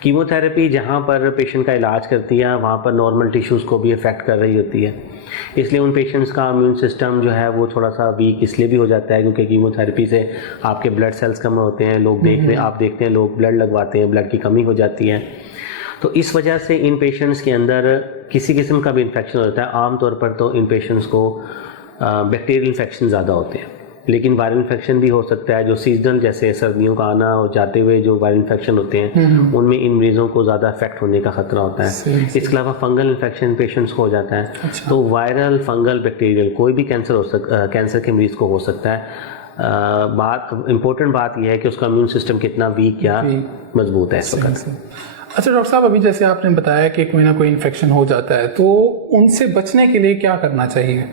Chemo therapy جہاں پر patient کا علاج کرتی ہے وہاں پر نارمل ٹیشوز کو بھی افیکٹ کر رہی ہوتی ہے، اس لیے ان پیشنٹس کا امیون سسٹم جو ہے وہ تھوڑا سا ویک اس لیے بھی ہو جاتا ہے کیونکہ کیمو تھراپی سے آپ کے بلڈ سیلز کم ہوتے ہیں، آپ دیکھتے ہیں لوگ بلڈ لگواتے ہیں، بلڈ کی کمی ہو جاتی ہے، تو اس وجہ سے ان پیشنٹس کے اندر کسی قسم کا بھی انفیکشن ہوتا ہے۔ عام طور پر تو ان پیشنٹس کو بیکٹیریل انفیکشن زیادہ ہوتے ہیں، لیکن وائرل انفیکشن بھی ہو سکتا ہے، جو سیزنل جیسے سردیوں کا آنا اور جاتے ہوئے جو وائرل انفیکشن ہوتے ہیں ان میں ان مریضوں کو زیادہ افیکٹ ہونے کا خطرہ ہوتا ہے۔ اس کے علاوہ فنگل انفیکشن پیشنٹس کو ہو جاتا ہے، تو وائرل، فنگل، بیکٹیریل کوئی بھی کینسر کے مریض کو ہو سکتا ہے۔ امپورٹنٹ بات یہ ہے کہ اس کا امیون سسٹم کتنا ویک یا مضبوط ہے اس وقت۔ اچھا ڈاکٹر صاحب، ابھی جیسے آپ نے بتایا کہ کوئی نہ کوئی انفیکشن ہو جاتا ہے، تو ان سے بچنے کے لیے کیا کرنا چاہیے؟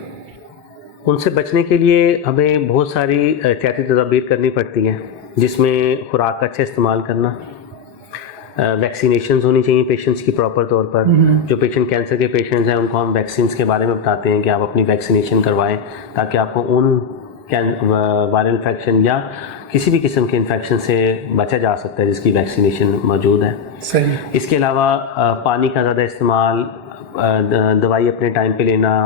ان سے بچنے کے لیے ہمیں بہت ساری احتیاطی تدابیر کرنی پڑتی ہیں، جس میں خوراک کا اچھا استعمال کرنا، ویکسینیشنز ہونی چاہیے پیشنٹس کی پراپر طور پر۔ جو پیشنٹ کینسر کے پیشنٹس ہیں ان کو ہم ویکسینس کے بارے میں بتاتے ہیں کہ آپ اپنی ویکسینیشن کروائیں تاکہ آپ کو ان وائرل انفیکشن یا کسی بھی قسم کے انفیکشن سے بچا جا سکتا ہے جس کی ویکسینیشن موجود ہے۔ صحیح۔ اس کے علاوہ پانی کا زیادہ استعمال، دوائی اپنے ٹائم پہ لینا،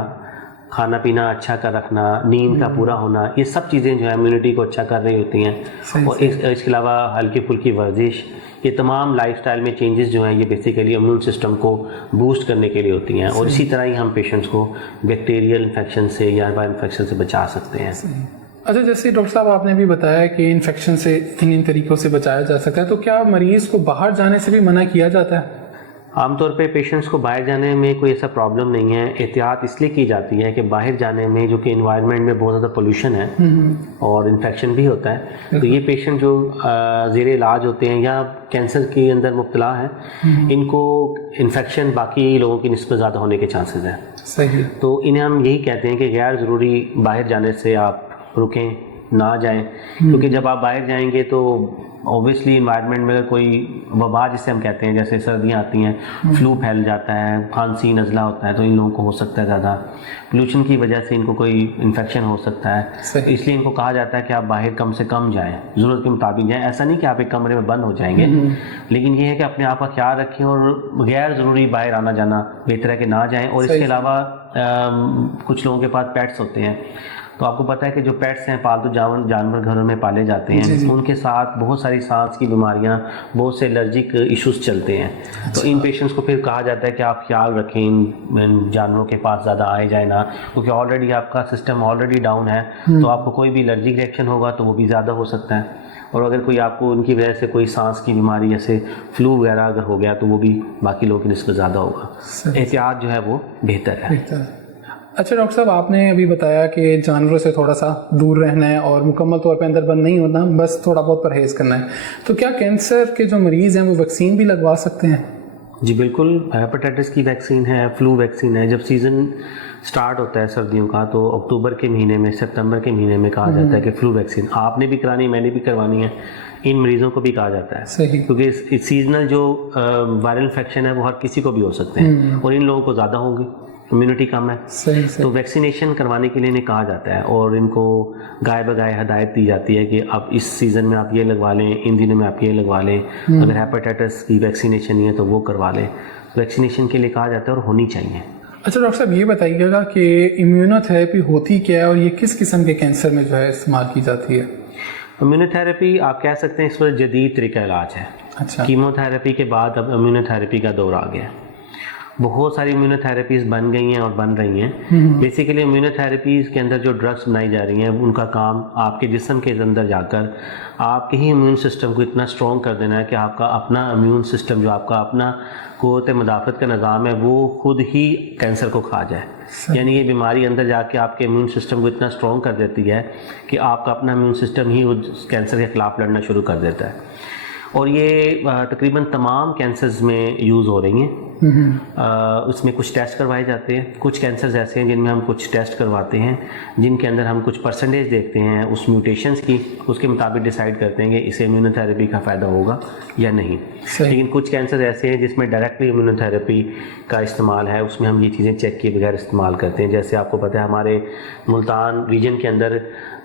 کھانا پینا اچھا کر رکھنا، نیند کا پورا ہونا، یہ سب چیزیں جو ہے امیونٹی کو اچھا کر رہی ہوتی ہیں۔ اور اس کے علاوہ ہلکی پھلکی ورزش، یہ تمام لائف سٹائل میں چینجز جو ہیں یہ بیسیکلی امیون سسٹم کو بوسٹ کرنے کے لیے ہوتی ہیں، اور اسی طرح ہی ہم پیشنٹس کو بیکٹیریل انفیکشن سے یا وائرل انفیکشن سے بچا سکتے ہیں۔ اچھا، جیسے ڈاکٹر صاحب آپ نے بھی بتایا کہ انفیکشن سے ان طریقوں سے بچایا جا سکتا ہے، تو کیا مریض کو باہر جانے سے بھی منع کیا جاتا ہے؟ عام طور پہ پیشنٹس کو باہر جانے میں کوئی ایسا پرابلم نہیں ہے۔ احتیاط اس لیے کی جاتی ہے کہ باہر جانے میں جو کہ انوائرمنٹ میں بہت زیادہ پولوشن ہے اور انفیکشن بھی ہوتا ہے، تو یہ پیشنٹ جو زیر علاج ہوتے ہیں یا کینسر کے اندر مبتلا ہیں، ان کو انفیکشن باقی لوگوں کی نسبت زیادہ ہونے کے چانسز ہیں۔ صحیح۔ تو انہیں ہم یہی کہتے ہیں کہ غیر ضروری باہر جانے سے آپ رکیں، نہ جائیں، کیونکہ جب آپ باہر جائیں گے تو اوبیسلی انوائرمنٹ میں کوئی وبا جسے ہم کہتے ہیں، جیسے سردیاں آتی ہیں، فلو پھیل جاتا ہے، کھانسی نزلہ ہوتا ہے، تو ان لوگوں کو ہو سکتا ہے زیادہ پولوشن کی وجہ سے ان کو کوئی انفیکشن ہو سکتا ہے۔ اس لیے ان کو کہا جاتا ہے کہ آپ باہر کم سے کم جائیں، ضرورت کے مطابق جائیں۔ ایسا نہیں کہ آپ ایک کمرے میں بند ہو جائیں گے، لیکن یہ ہے کہ اپنے آپ کا خیال رکھیں اور غیر ضروری باہر آنا جانا بہتر ہے کہ نہ جائیں۔ اور اس کے علاوہ کچھ لوگوں کے پاس پیٹس ہوتے ہیں، تو آپ کو پتہ ہے کہ جو پیٹس ہیں، پالتو جانور گھروں میں پالے جاتے ہیں، ان کے ساتھ بہت ساری سانس کی بیماریاں، بہت سے الرجک ایشوز چلتے ہیں، تو ان پیشنٹس کو پھر کہا جاتا ہے کہ آپ خیال رکھیں، ان جانوروں کے پاس زیادہ آئے جائیں نہ، کیونکہ آلریڈی آپ کا سسٹم آلریڈی ڈاؤن ہے، تو آپ کو کوئی بھی الرجک ریئیکشن ہوگا تو وہ بھی زیادہ ہو سکتا ہے، اور اگر کوئی آپ کو ان کی وجہ سے کوئی سانس کی بیماری جیسے فلو وغیرہ اگر ہو گیا تو وہ بھی باقی لوگوں کی نسبت زیادہ ہوگا۔ احتیاط جو ہے وہ بہتر ہے۔ اچھا ڈاکٹر صاحب، آپ نے ابھی بتایا کہ جانوروں سے تھوڑا سا دور رہنا ہے اور مکمل طور پہ اندر بند نہیں ہونا، بس تھوڑا بہت پرہیز کرنا ہے، تو کیا کینسر کے جو مریض ہیں وہ ویکسین بھی لگوا سکتے ہیں؟ جی بالکل، ہیپاٹائٹس کی ویکسین ہے، فلو ویکسین ہے۔ جب سیزن سٹارٹ ہوتا ہے سردیوں کا تو اکتوبر کے مہینے میں، سپتمبر کے مہینے میں کہا جاتا ہے کہ فلو ویکسین آپ نے بھی کرانی ہے، میں نے بھی کروانی ہے، ان مریضوں کو بھی کہا جاتا ہے۔ صحیح۔ کیونکہ سیزنل جو وائرل انفیکشن ہے وہ ہر کسی کو بھی ہو سکتے ہیں، اور ان لوگوں کو زیادہ ہوں گی، امیونٹی کم ہے، تو ویکسینیشن کروانے کے لیے انہیں کہا جاتا ہے، اور ان کو گائے بگائے ہدایت دی جاتی ہے کہ آپ اس سیزن میں آپ یہ لگوا لیں، ان دنوں میں آپ یہ لگوا لیں، اگر ہیپاٹائٹس کی ویکسینیشن نہیں ہے تو وہ کروا لیں۔ ویکسینیشن کے لیے کہا جاتا ہے اور ہونی چاہیے۔ اچھا ڈاکٹر صاحب، یہ بتائیے گا کہ امیونو تھراپی ہوتی کیا ہے اور یہ کس قسم کے کینسر میں جو ہے استعمال کی جاتی ہے؟ امیونو تھراپی آپ کہہ سکتے ہیں اس وقت جدید طریقہ علاج ہے۔ اچھا۔ کیمو تھراپی کے بعد اب امیونو تھراپی کا دور آ گیا ہے۔ بہت ساری امیونو تھراپیز بن گئی ہیں اور بن رہی ہیں۔ بیسیکلی امیونو تھراپیز کے اندر جو ڈرگس بنائی جا رہی ہیں ان کا کام آپ کے جسم کے اندر جا کر آپ کے ہی امیون سسٹم کو اتنا اسٹرانگ کر دینا ہے کہ آپ کا اپنا امیون سسٹم، جو آپ کا اپنا قوت مدافعت کا نظام ہے، وہ خود ہی کینسر کو کھا جائے۔ یعنی یہ بیماری اندر جا کے آپ کے امیون سسٹم کو اتنا اسٹرانگ کر دیتی ہے کہ آپ کا اپنا امیون سسٹم ہی اس کینسر کے خلاف لڑنا شروع کر دیتا ہے، اور یہ تقریباً تمام کینسرز میں یوز ہو رہی ہیں۔ اس میں کچھ ٹیسٹ کروائے جاتے ہیں، کچھ کینسرز ایسے ہیں جن میں ہم کچھ ٹیسٹ کرواتے ہیں جن کے اندر ہم کچھ پرسنٹیج دیکھتے ہیں اس میوٹیشنز کی، اس کے مطابق ڈیسائیڈ کرتے ہیں کہ اسے امیونو تھراپی کا فائدہ ہوگا یا نہیں۔ لیکن کچھ کینسرز ایسے ہیں جس میں ڈائریکٹلی امیونو تھراپی کا استعمال ہے، اس میں ہم یہ چیزیں چیک کیے بغیر استعمال کرتے ہیں۔ جیسے آپ کو پتہ ہے ہمارے ملتان ریجن کے اندر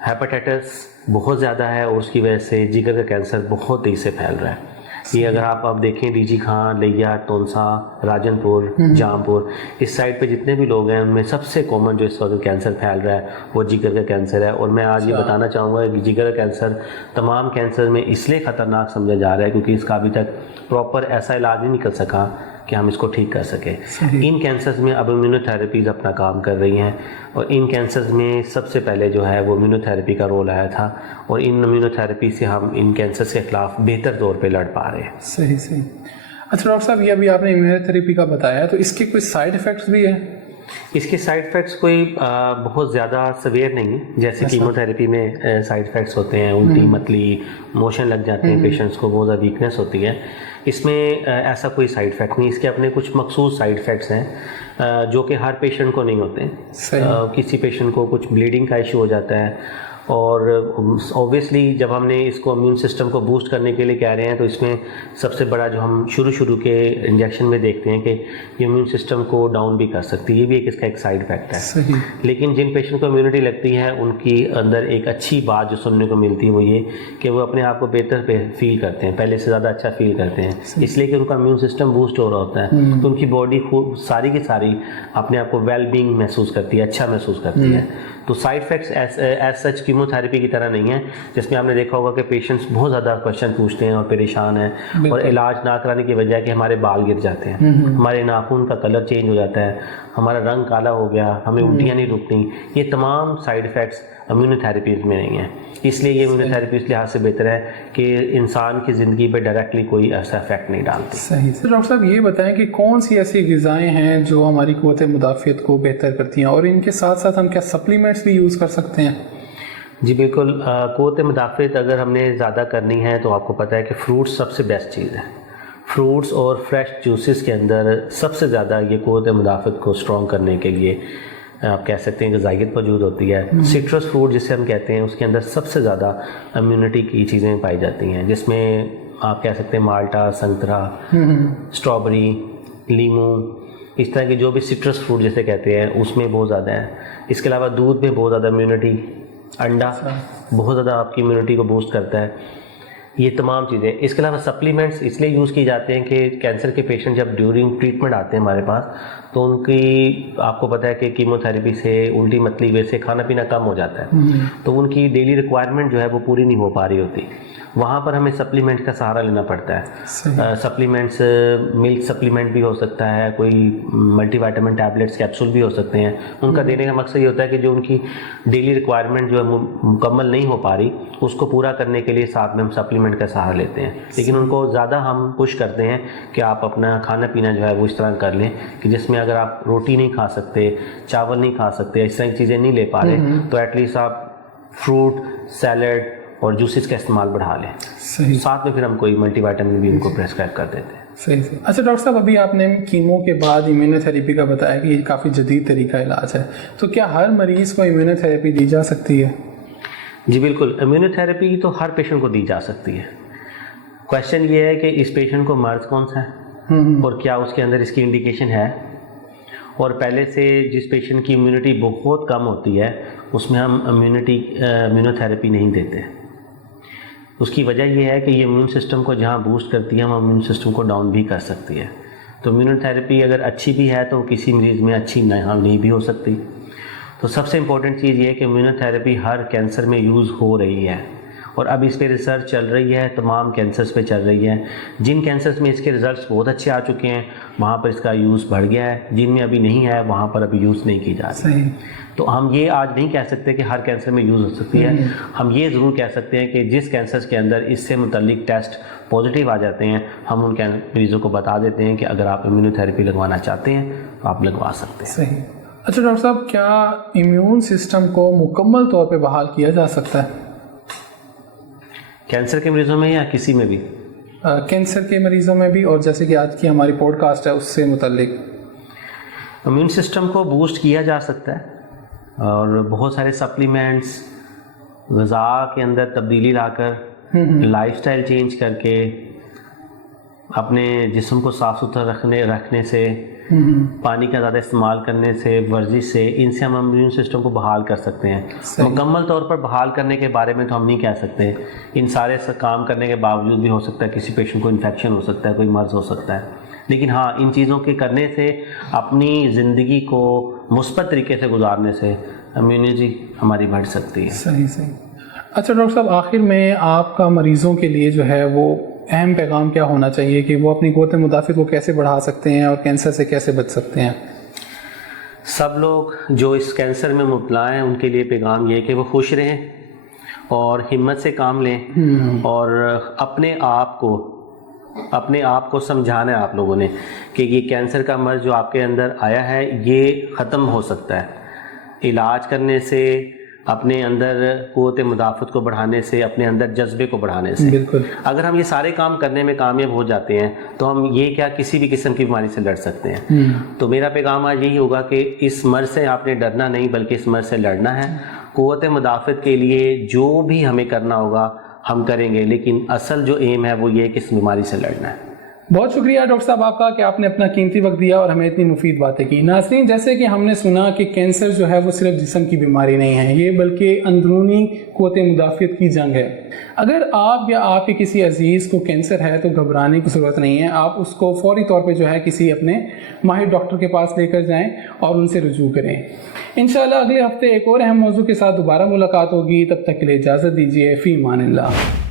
ہیپاٹائٹس بہت زیادہ ہے، اور اس کی وجہ سے جگر کا کینسر بہت تیزی سے پھیل رہا ہے۔ یہ اگر آپ دیکھیں ڈی جی خان، لیا، تونسا، راجن پور، جام پور، اس سائڈ پہ جتنے بھی لوگ ہیں ان میں سب سے کامن جو اس وقت کینسر پھیل رہا ہے وہ جگر کا کینسر ہے. اور میں آج یہ بتانا چاہوں گا کہ جگر کا کینسر تمام کینسر میں اس لیے خطرناک سمجھا جا رہا ہے کیونکہ اس کا ابھی تک پراپر ایسا علاج نہیں کر سکا کہ ہم اس کو ٹھیک کر سکیں. ان کینسرز میں اب امیونو تھراپیز اپنا کام کر رہی ہیں اور ان کینسرز میں سب سے پہلے جو ہے وہ امیونو تھراپی کا رول آیا تھا اور ان امیونو تھراپی سے ہم ان کینسرز کے خلاف بہتر طور پہ لڑ پا رہے ہیں. صحیح. اچھا ڈاکٹر صاحب، یہ ابھی آپ نے امیونو تھراپی کا بتایا تو اس کے کوئی سائڈ افیکٹس بھی ہیں؟ اس کے سائڈ افیکٹس کوئی بہت زیادہ سویئر نہیں ہیں جیسے کیمو تھراپی میں سائڈ افیکٹس ہوتے ہیں، الٹی متلی، موشن لگ جاتے ہیں پیشنٹس کو، بہت زیادہ ویکنیس ہوتی ہے. اس میں ایسا کوئی سائڈ افیکٹ نہیں. اس کے اپنے کچھ مخصوص سائڈ افیکٹس ہیں جو کہ ہر پیشنٹ کو نہیں ہوتے. کسی پیشنٹ کو کچھ بلیڈنگ کا ایشو ہو جاتا ہے اور اوبویسلی جب ہم نے اس کو امیون سسٹم کو بوسٹ کرنے کے لیے کہہ رہے ہیں تو اس میں سب سے بڑا جو ہم شروع کے انجیکشن میں دیکھتے ہیں کہ یہ امیون سسٹم کو ڈاؤن بھی کر سکتی ہے. یہ بھی اس کا ایک سائڈ افیکٹ ہے. لیکن جن پیشنٹ کو امیونٹی لگتی ہے ان کی اندر ایک اچھی بات جو سننے کو ملتی ہے وہ یہ کہ وہ اپنے آپ کو بہتر فیل کرتے ہیں، پہلے سے زیادہ اچھا فیل کرتے ہیں، اس لیے کہ ان کا امیون سسٹم بوسٹ ہو رہا ہوتا ہے تو ان کی باڈی خوب ساری کی ساری اپنے آپ کو ویل بینگ محسوس کرتی ہے، اچھا محسوس کرتی ہے. تو side effects as such chemotherapy کی طرح نہیں ہیں جس میں آپ نے دیکھا ہوگا کہ پیشنٹس بہت زیادہ کوشچن پوچھتے ہیں اور پریشان ہیں اور علاج نہ کرانے کی وجہ کہ ہمارے بال گر جاتے ہیں، ہمارے ناخن کا کلر چینج ہو جاتا ہے، ہمارا رنگ کالا ہو گیا، ہمیں الٹیاں نہیں رکتی. یہ تمام سائڈ افیکٹس امیونو تھراپیز میں نہیں ہیں. اس لیے یہ امیونو تھراپی اس لحاظ سے بہتر ہے کہ انسان کی زندگی پہ ڈائریکٹلی کوئی ایسا افیکٹ نہیں ڈالتی. صحیح. ڈاکٹر صاحب یہ بتائیں کہ کون سی ایسی غذائیں ہیں جو ہماری قوت مدافعت کو بہتر کرتی ہیں اور ان کے ساتھ ساتھ ہم کیا سپلیمنٹس بھی یوز کر سکتے ہیں؟ جی بالکل. قوت مدافعت اگر ہم نے زیادہ کرنی ہے تو آپ کو پتہ ہے کہ فروٹس سب سے بیسٹ چیز ہے. فروٹس اور فریش جوسز کے اندر سب سے زیادہ یہ قوت مدافعت کو اسٹرانگ کرنے کے لیے آپ کہہ سکتے ہیں کہ غذائیت موجود ہوتی ہے. سٹرس فروٹ جسے ہم کہتے ہیں اس کے اندر سب سے زیادہ امیونٹی کی چیزیں پائی جاتی ہیں جس میں آپ کہہ سکتے ہیں مالٹا، سنترا، اسٹرابری، لیمو، اس طرح کے جو بھی سٹرس فروٹ جیسے کہتے ہیں اس میں بہت زیادہ ہے. اس کے علاوہ دودھ میں بہت زیادہ امیونٹی، انڈا بہت زیادہ آپ کی امیونٹی کو بوسٹ کرتا ہے. یہ تمام چیزیں. اس کے علاوہ سپلیمنٹس اس لیے یوز کیے جاتے ہیں کہ کینسر کے پیشنٹ جب ڈیورنگ ٹریٹمنٹ آتے ہیں ہمارے پاس تو ان کی آپ کو پتہ ہے کہ کیمو تھراپی سے الٹی متلی ویسے کھانا پینا کم ہو جاتا ہے تو ان کی ڈیلی ریکوائرمنٹ جو ہے وہ پوری نہیں ہو پا رہی ہوتی. وہاں پر ہمیں سپلیمنٹ کا سہارا لینا پڑتا ہے. سپلیمنٹس ملک سپلیمنٹ بھی ہو سکتا ہے، کوئی ملٹی وائٹامن ٹیبلٹس کیپسول بھی ہو سکتے ہیں. ان کا دینے کا مقصد یہ ہوتا ہے کہ جو ان کی ڈیلی ریکوائرمنٹ جو ہے مکمل نہیں ہو پا رہی اس کو پورا کرنے کے لیے ساتھ میں ہم سپلیمنٹ کا سہارا لیتے ہیں. لیکن ان کو زیادہ ہم پش کرتے ہیں کہ آپ اپنا کھانا پینا جو ہے وہ اس طرح کر لیں کہ جس میں اگر آپ روٹی نہیں کھا سکتے، چاول نہیں کھا سکتے، اس طرح کی چیزیں نہیں لے پا رہے تو ایٹ لیسٹ آپ فروٹ، سیلڈ اور جوسز کا استعمال بڑھا لیں. صحیح. ساتھ میں پھر ہم کوئی ملٹی وائٹامن بھی ان کو پریسکرائب کر دیتے ہیں. صحیح. اچھا ڈاکٹر صاحب، ابھی آپ نے کیمو کے بعد امیونو تھراپی کا بتایا کہ یہ کافی جدید طریقہ علاج ہے، تو کیا ہر مریض کو امیونو تھراپی دی جا سکتی ہے؟ جی بالکل. امیونو تھراپی تو ہر پیشنٹ کو دی جا سکتی ہے. کویشچن یہ ہے کہ اس پیشنٹ کو مرض کون سا ہے اور کیا اس کے اندر اس کی انڈیکیشن ہے. اور پہلے سے جس پیشنٹ کی امیونٹی بہت کم ہوتی ہے اس میں ہم امیونو تھراپی نہیں دیتے. اس کی وجہ یہ ہے کہ یہ امیون سسٹم کو جہاں بوسٹ کرتی ہے ہم امیون سسٹم کو ڈاؤن بھی کر سکتی ہے. تو امیونو تھراپی اگر اچھی بھی ہے تو کسی مریض میں اچھی نہیں بھی ہو سکتی. تو سب سے امپورٹنٹ چیز یہ ہے کہ امیونو تھراپی ہر کینسر میں یوز ہو رہی ہے اور اب اس پہ ریسرچ چل رہی ہے، تمام کینسرز پہ چل رہی ہے. جن کینسرز میں اس کے ریزلٹس بہت اچھے آ چکے ہیں وہاں پر اس کا یوز بڑھ گیا ہے، جن میں ابھی نہیں ہے وہاں پر ابھی یوز نہیں کی جا رہی. تو ہم یہ آج نہیں کہہ سکتے کہ ہر کینسر میں یوز ہو سکتی ہے. ہم یہ ضرور کہہ سکتے ہیں کہ جس کینسرز کے اندر اس سے متعلق ٹیسٹ پازیٹیو آ جاتے ہیں ہم ان مریضوں کو بتا دیتے ہیں کہ اگر آپ امیونو تھراپی لگوانا چاہتے ہیں تو آپ لگوا سکتے ہیں. صحیح. اچھا ڈاکٹر صاحب، کیا امیون سسٹم کو مکمل طور پہ بحال کیا جا سکتا ہے کینسر کے مریضوں میں یا کسی میں بھی؟ کینسر کے مریضوں میں بھی، اور جیسے کہ آج کی ہماری پوڈ کاسٹ ہے اس سے متعلق. امیون سسٹم کو بوسٹ کیا جا سکتا ہے اور بہت سارے سپلیمنٹس، غذا کے اندر تبدیلی لا کر، لائف سٹائل چینج کر کے، اپنے جسم کو صاف ستھرا رکھنے سے، پانی کا زیادہ استعمال کرنے سے، ورزش سے، ان سے ہم امیون سسٹم کو بحال کر سکتے ہیں. مکمل طور پر بحال کرنے کے بارے میں تو ہم نہیں کہہ سکتے. ان سارے کام کرنے کے باوجود بھی ہو سکتا ہے کسی پیشنٹ کو انفیکشن ہو سکتا ہے، کوئی مرض ہو سکتا ہے. لیکن ہاں، ان چیزوں کے کرنے سے، اپنی زندگی کو مثبت طریقے سے گزارنے سے امیونٹی ہماری بڑھ سکتی ہے. صحیح. اچھا ڈاکٹر صاحب، آخر میں آپ کا مریضوں کے لیے جو ہے وہ اہم پیغام کیا ہونا چاہیے کہ وہ اپنی قوت مدافعت کو کیسے بڑھا سکتے ہیں اور کینسر سے کیسے بچ سکتے ہیں؟ سب لوگ جو اس کینسر میں مبتلا ہیں ان کے لیے پیغام یہ ہے کہ وہ خوش رہیں اور ہمت سے کام لیں، اور اپنے آپ کو سمجھانا ہے آپ لوگوں نے کہ یہ کینسر کا مرض جو آپ کے اندر آیا ہے یہ ختم ہو سکتا ہے. علاج کرنے سے، اپنے اندر قوت مدافعت کو بڑھانے سے، اپنے اندر جذبے کو بڑھانے سے. بالکل. اگر ہم یہ سارے کام کرنے میں کامیاب ہو جاتے ہیں تو ہم یہ کیا کسی بھی قسم کی بیماری سے لڑ سکتے ہیں. تو میرا پیغام آج یہی ہوگا کہ اس مرض سے آپ نے ڈرنا نہیں بلکہ اس مرض سے لڑنا ہے. قوت مدافعت کے لیے جو بھی ہمیں کرنا ہوگا ہم کریں گے، لیکن اصل جو ایم ہے وہ یہ ہے کہ اس بیماری سے لڑنا ہے. بہت شکریہ ڈاکٹر صاحب آپ کا کہ آپ نے اپنا قیمتی وقت دیا اور ہمیں اتنی مفید باتیں کی. ناظرین، جیسے کہ ہم نے سنا کہ کینسر جو ہے وہ صرف جسم کی بیماری نہیں ہے، یہ بلکہ اندرونی قوت مدافعت کی جنگ ہے. اگر آپ یا آپ کے کسی عزیز کو کینسر ہے تو گھبرانے کی ضرورت نہیں ہے. آپ اس کو فوری طور پہ جو ہے کسی اپنے ماہر ڈاکٹر کے پاس لے کر جائیں اور ان سے رجوع کریں. انشاءاللہ اگلے ہفتے ایک اور اہم موضوع کے ساتھ دوبارہ ملاقات ہوگی. تب تک کے لیے اجازت دیجیے. فی امان اللہ.